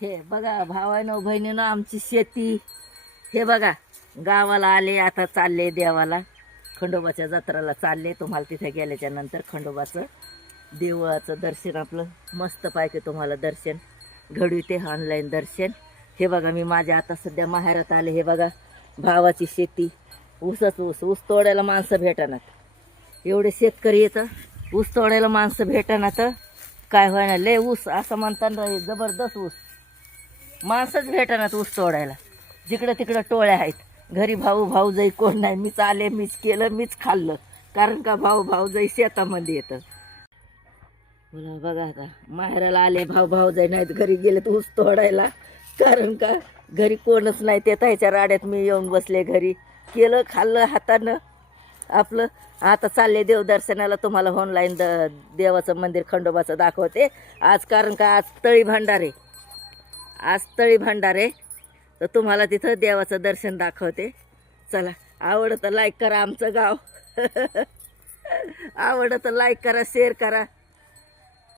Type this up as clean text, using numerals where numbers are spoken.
हे बघा भावानं बहिणीनं आमची शेती. हे बघा गावाला आले, आता चालले देवाला, खंडोबाच्या जत्राला चालले. तुम्हाला तिथे गेल्याच्या नंतर खंडोबाचं देवाचं दर्शन आपलं मस्त पाहिजे. तुम्हाला दर्शन घडविते ऑनलाईन दर्शन. हे बघा मी माझ्या आता सध्या माहेरात आले. हे बघा भावाची शेती, ऊसच ऊस. ऊस तोडायला माणसं भेटणार, एवढे शेतकरी येतं ऊस तोडायला माणसं भेटणार. तर काय व्हायना, लय ऊस असं म्हणताना जबरदस्त ऊस, माणसंच भेटणार ऊस तोडायला. जिकडं तिकडं टोळ्या आहेत. घरी भाऊ भाऊजाई कोण नाही. मीच आले, मीच केलं, मीच खाल्लं. कारण का भाऊ भाऊजाई शेतामध्ये येतं. बोला बघा आता माहेराला आले, भाऊ भाऊजाई नाहीत, घरी गेले तर ऊस तोडायला. कारण का घरी कोणच नाही. ते त्याच्या राड्यात मी येऊन बसले घरी, केलं खाल्लं हातानं आपलं. आता चालले देवदर्शनाला. तुम्हाला ऑनलाईन देवाचं मंदिर खंडोबाचं दाखवते आज. कारण का आज तळी भांडारे, आज तळी भांडारे. तर तुम्हाला तिथं देवाचं दर्शन दाखवते. चला, आवडतं लाईक करा आमचं गाव. आवडतं लाईक करा, शेअर करा.